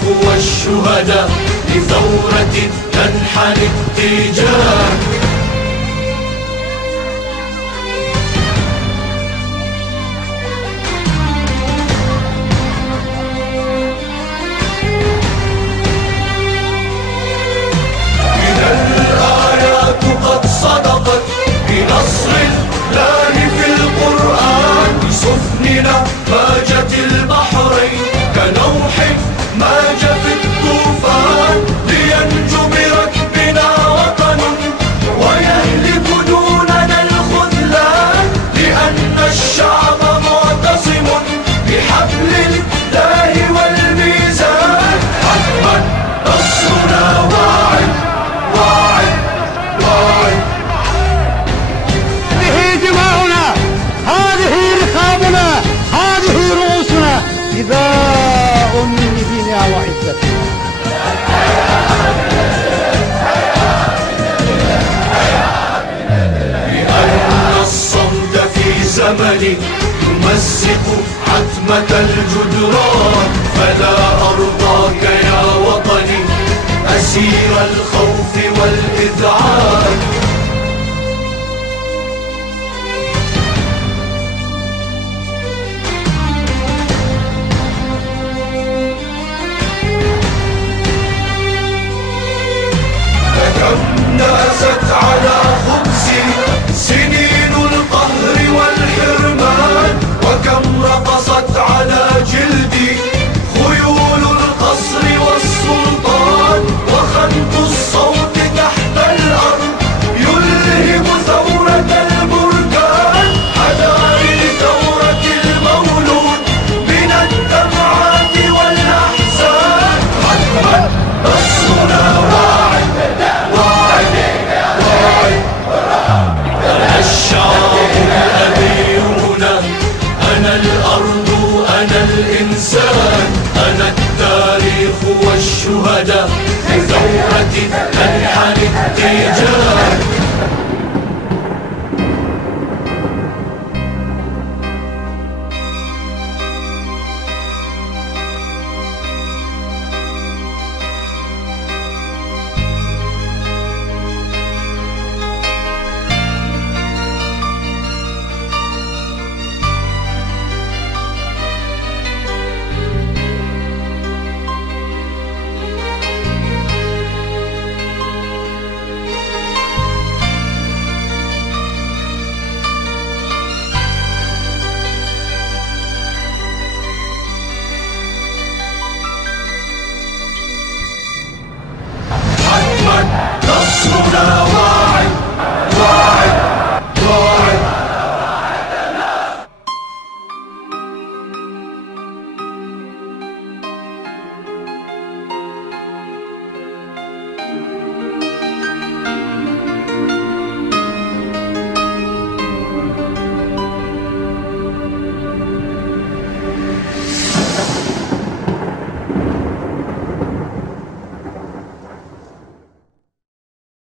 أخوة الشهداء لثورة تنحني التيجان. إذا الآيات قد صدقت بنصر الله في القرآن، بسفننا ماجت البحرين كنوح ماج في الطوفان، لينجو بركبنا وطن ويهلك دوننا الخذلان، لأن الشعب معتصم بحبل الله والميزان. حتما نصرنا واعد واعد واعد. هذه دماؤنا، هذه رقابنا، هذه رؤوسنا، فداء من دينها وعزتها. لأن الصمت في زمن يمزق عتمة الجدران، فلا أرضاك يا وطني أسير الخوف والإذعان.